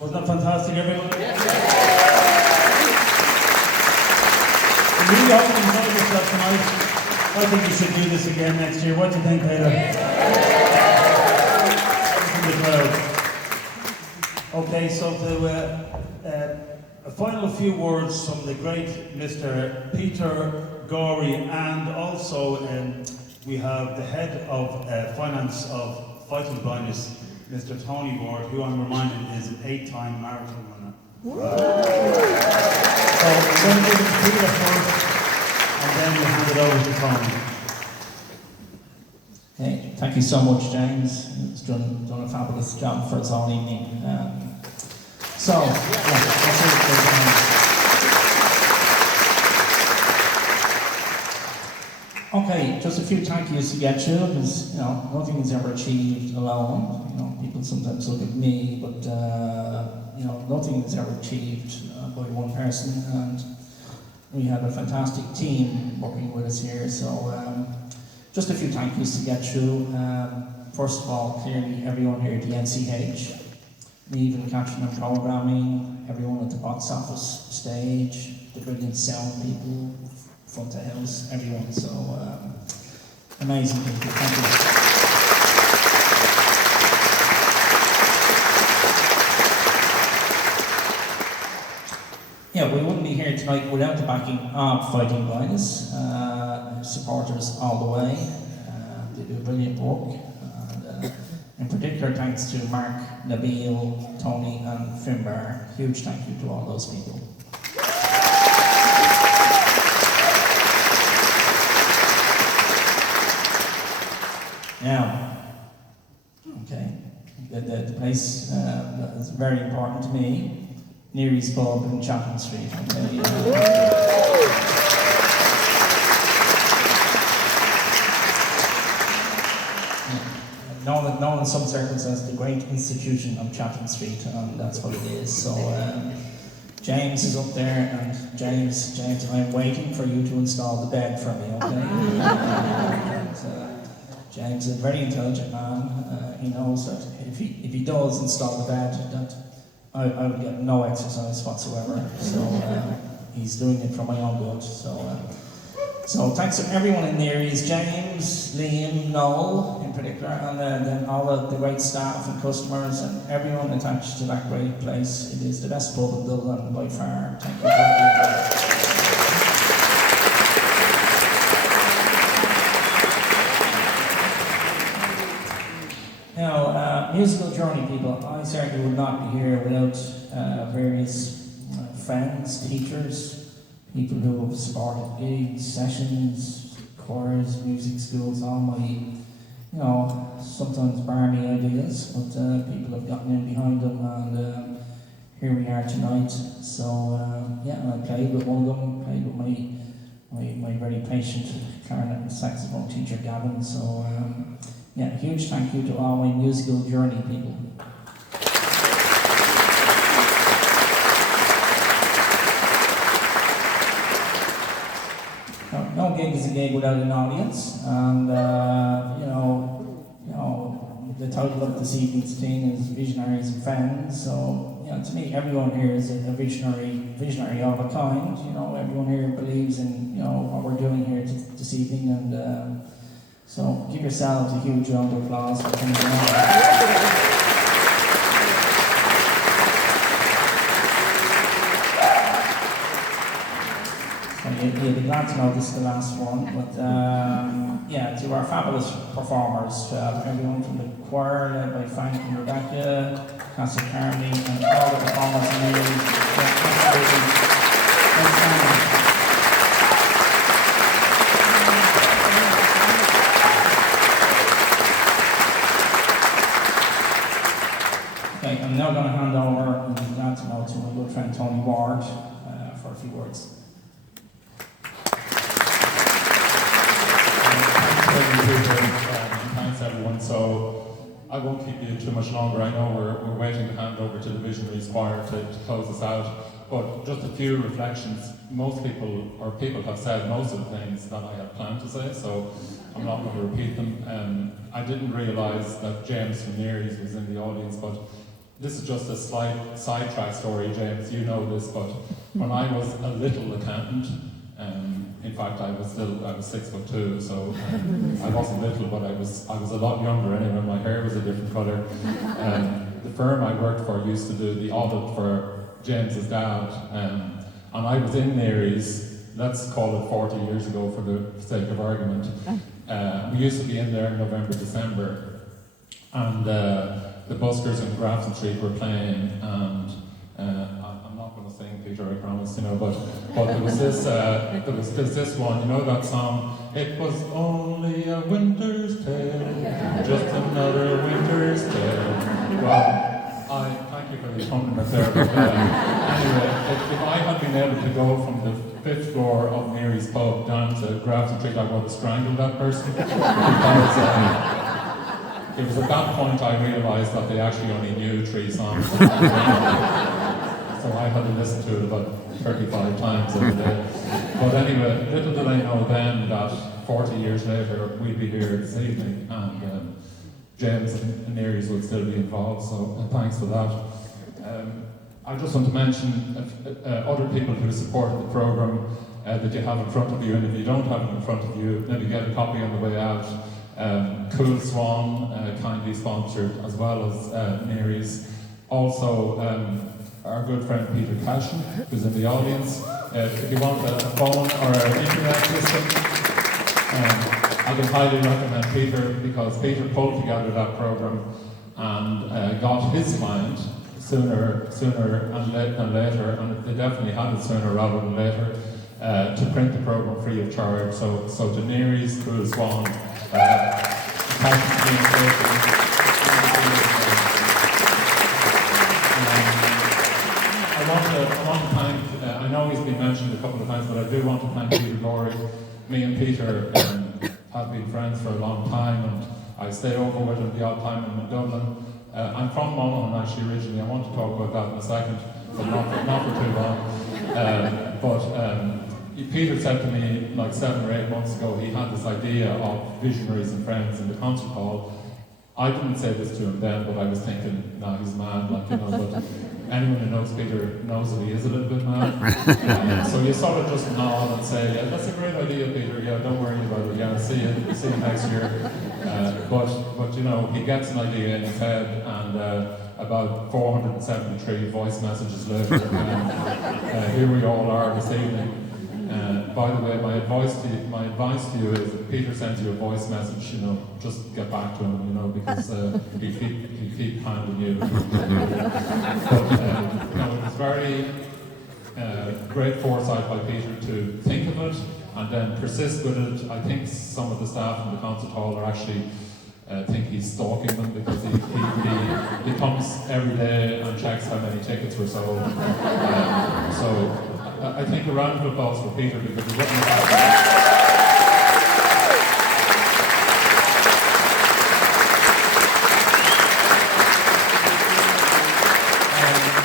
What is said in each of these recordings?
Wasn't that fantastic, everyone? Yes. I really hope you enjoyed yourself tonight. I think you should do this again next year. What do you think, Peter? From the crowd. Okay, so a final few words from the great Mr. Peter Gorey, and also we have the head of finance of Fighting Blindness, Mr. Tony Ward, who I'm reminded is an 8-time marathon runner. So we're going to give it to Peter first, and then we'll hand it over to Tony. Hey, thank you so much, James. He's done a fabulous job for us all evening. That's it. Okay, just a few thank yous to get through, because nothing is ever achieved alone. People sometimes look at me, but nothing is ever achieved by one person, and we have a fantastic team working with us here. So just a few thank yous to get through. First of all, clearly everyone here at the NCH, even catching and programming, everyone at the box office stage, the brilliant sound people, front of house, everyone. So amazing people. Thank you. Yeah, we wouldn't be here tonight without the backing of Fighting Blindness. Supporters all the way. They do brilliant work. And, in particular, thanks to Mark, Nabil, Tony, and Finbar. Huge thank you to all those people. Now, okay, the place is very important to me. Neary's Pub in Chapman Street. Okay. Known in some circles as the great institution of Chapman Street, and that's what it is. So James is up there, and James, I'm waiting for you to install the bed for me, okay? James is a very intelligent man. He knows that if he does install the bed, that I would get no exercise whatsoever. So he's doing it for my own good. So thanks to everyone in the areas, James, Liam, Noel in particular, and then all of the great staff and customers and everyone attached to that great place. It is the best pub in Dublin by far. Thank you very much. Now, musical journey people, I certainly would not be here without various friends, teachers, people who have supported gigs, sessions, choirs, music schools, all my, sometimes barmy ideas, but people have gotten in behind them, and here we are tonight. So, I played with one of them, played with my very patient clarinet saxophone teacher, Gavin. So, huge thank you to all my musical journey people. No gig is a gig without an audience, and the title of this evening's thing is Visionaries and Fans. So to me, everyone here is a visionary of a kind. Everyone here believes in what we're doing here this evening, and so give yourselves a huge round of applause for coming along. You'll be glad to know this is the last one, but to our fabulous performers, everyone from the choir led by Frank and Rebecca, Cassie Carney, and all the performers in the Okay, I'm now going to hand over, and I'm glad to know, to my good friend Tony Ward for a few words. Thanks everyone. So I won't keep you too much longer. I know we're waiting to hand over to the Visionaries choir to close us out. But just a few reflections. Most people have said most of the things that I had planned to say, so I'm not going to repeat them. I didn't realise that James from Neary's was in the audience, but this is just a slight sidetrack story, James, you know this, but when I was a little accountant, in fact I was 6'2", so I wasn't little, but I was a lot younger anyway, my hair was a different colour. The firm I worked for used to do the audit for James's dad, and I was in Visionaries, let's call it 40 years ago for the sake of argument. We used to be in there in November, December, and the buskers in Grafton Street were playing, and I'm not going to sing, Peter, I promise, you know, but there was this one, you know that song, it was only a winter's tale, just another winter's tale. Well, I thank you for the compliment there, but anyway, if I had been able to go from the 5th floor of Mary's pub down to Grafton Street, I would have strangled that person, because it was at that point I realised that they actually only knew 3 songs. So I had to listen to it about 35 times every day. But anyway, little did I know then that 40 years later we'd be here this evening, and James and Visionaries would still be involved, so thanks for that. I just want to mention other people who supported the programme that you have in front of you, and if you don't have it in front of you, maybe get a copy on the way out. Cool Swan, kindly sponsored, as well as Visionaries. Also, our good friend Peter Cashin, who's in the audience. If you want a phone or an internet system, I can highly recommend Peter, because Peter pulled together that programme and got his client sooner than later, and they definitely had it sooner rather than later, to print the programme free of charge. So Visionaries, Cool Swan, I want to thank, I know he's been mentioned a couple of times, but I do want to thank Peter Gorey. Me and Peter have been friends for a long time, and I stay over with him the odd time in Dublin. I'm from Monaghan actually originally. I want to talk about that in a second, but not for too long. Peter said to me like 7 or 8 months ago he had this idea of Visionaries and Friends in the concert hall. I didn't say this to him then, but I was thinking, nah, he's mad, like, you know, but anyone who knows Peter knows that he is a little bit mad. So you sort of just nod and say, yeah, that's a great idea, Peter, yeah, don't worry about it, yeah, see you next year. But you know, he gets an idea in his head, and about 473 voice messages later, here we all are this evening. By the way, my advice to you is if Peter sends you a voice message, you know, just get back to him, you know, because he'll keep hounding you. But it was very great foresight by Peter to think of it and then persist with it. I think some of the staff in the concert hall are actually think he's stalking them, because he comes every day and checks how many tickets were sold. So I think a round of applause for Peter, because he wouldn't have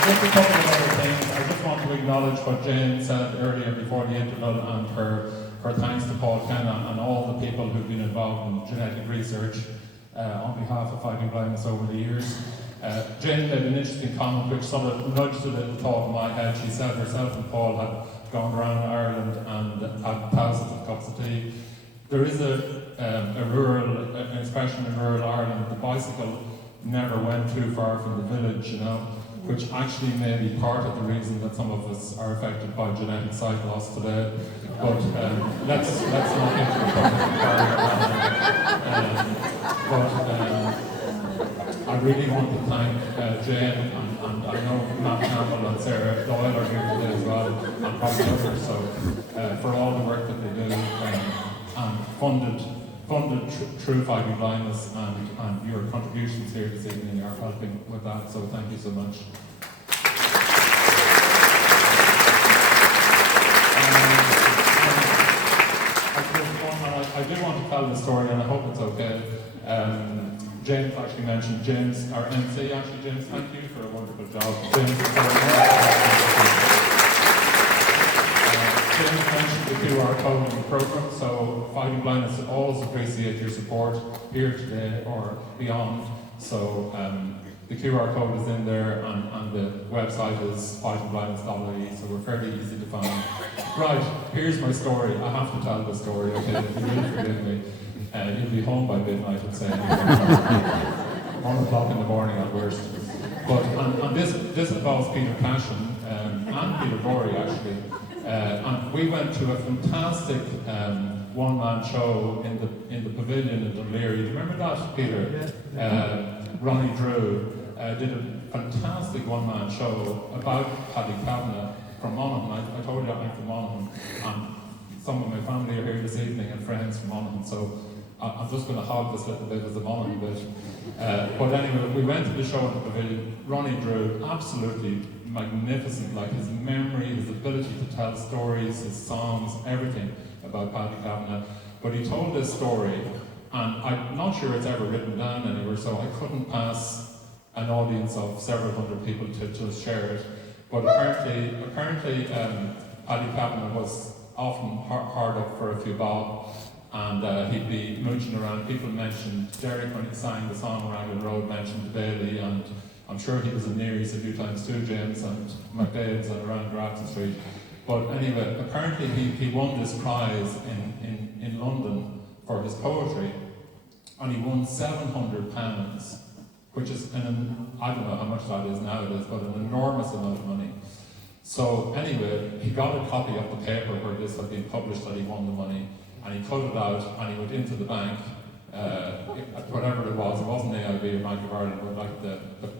just a couple of other things. I just want to acknowledge what Jane said earlier before the interval, and her thanks to Paul Kenna and all the people who've been involved in genetic research on behalf of Fighting Blindness over the years. Jane made an interesting comment which sort of nudged a little thought in my head. She said herself and Paul had gone around Ireland and had thousands of cups of tea. There is an expression in rural Ireland: the bicycle never went too far from the village, you know, which actually may be part of the reason that some of us are affected by genetic sight loss today. But let's not get too far. I really want to thank Jane, and I know Matt Campbell and Sarah Doyle are here today as well, and probably others, so for all the work that they do, and funded True Fighting Blindness, and your contributions here this evening are helping with that, so thank you so much. I do want to tell the story, and I hope it's okay. James actually mentioned, our MC, James, thank you for a wonderful job. James mentioned the QR code in the programme, so Fighting Blindness always appreciate your support here today or beyond. So the The QR code is in there, and the website is fightingblindness.ie, so we're fairly easy to find. Right, here's my story. I have to tell the story, okay? If you will forgive me. You'll be home by midnight, I'd say. 1 o'clock in the morning at worst. But and this involves Peter Cashin and Peter Gorey, actually. And we went to a fantastic one-man show in the pavilion in Dunleary. Do you remember that, Peter? Ronnie Drew did a fantastic one-man show about Paddy Kavanagh from Monaghan. I told you I'm from Monaghan, and some of my family are here this evening and friends from Monaghan, so I'm just going to hog this little bit as a Monaghan bit. But anyway, we went to the show in the pavilion. Ronnie Drew, absolutely magnificent, like his memory, his ability to tell stories, his songs, everything about Paddy Kavanagh. But he told this story, and I'm not sure it's ever written down anywhere, so I couldn't pass an audience of several hundred people to just share it. But apparently Paddy Kavanagh was often hard up for a few bob, and he'd be mooching around. People mentioned Derek when he sang the song Around the Road, mentioned Bailey, and I'm sure he was in Neary's a few times too, James, and McDade's and around Grafton Street. But anyway, apparently he won this prize in London for his poetry, and he won £700, which is, I don't know how much that is nowadays, but an enormous amount of money. So anyway, he got a copy of the paper where this had been published that he won the money, and he cut it out, and he went into the bank, whatever it wasn't AIB or Bank of Ireland, but like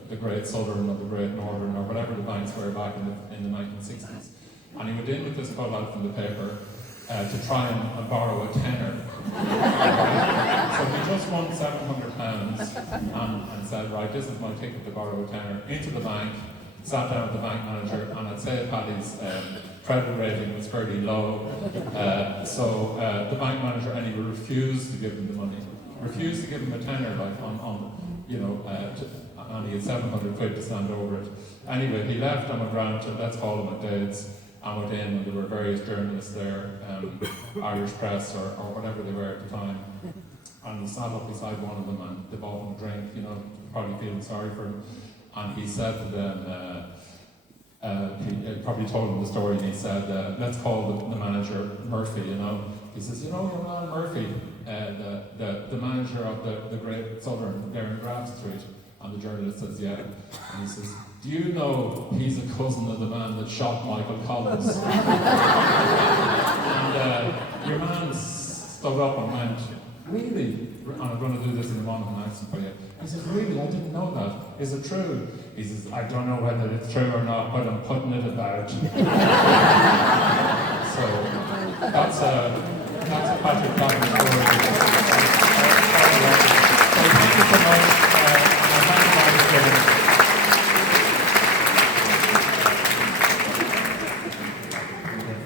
the Great Southern or the Great Northern or whatever the banks were back in the 1960s. And he went in with this cut out from the paper to try and borrow a tenner. So he just won £700 and said, right, this is my ticket to borrow a tenner. Into the bank, sat down with the bank manager, and I'd say Paddy's credit rating was fairly low. So the bank manager anyway refused to give him the money. Refused to give him a tenner, like and he had 700 quid to stand over it. Anyway, he left and went round to, let's call him McDade's, and went in, and there were various journalists there, Irish Press or whatever they were at the time. And he sat up beside one of them and they bought him a drink, probably feeling sorry for him. And he said to them, he probably told them the story, and he said, let's call the manager Murphy, He says, young man Murphy, the manager of the Great Southern there in Grafton Street. And the journalist says, yeah. And he says, do you know he's a cousin of the man that shot Michael Collins? And your man stood up and went, really? And I'm going to do this in a Monaghan accent for you. He says, really? I didn't know that. Is it true? He says, I don't know whether it's true or not, but I'm putting it about. So that's a Patrick Kavanagh story.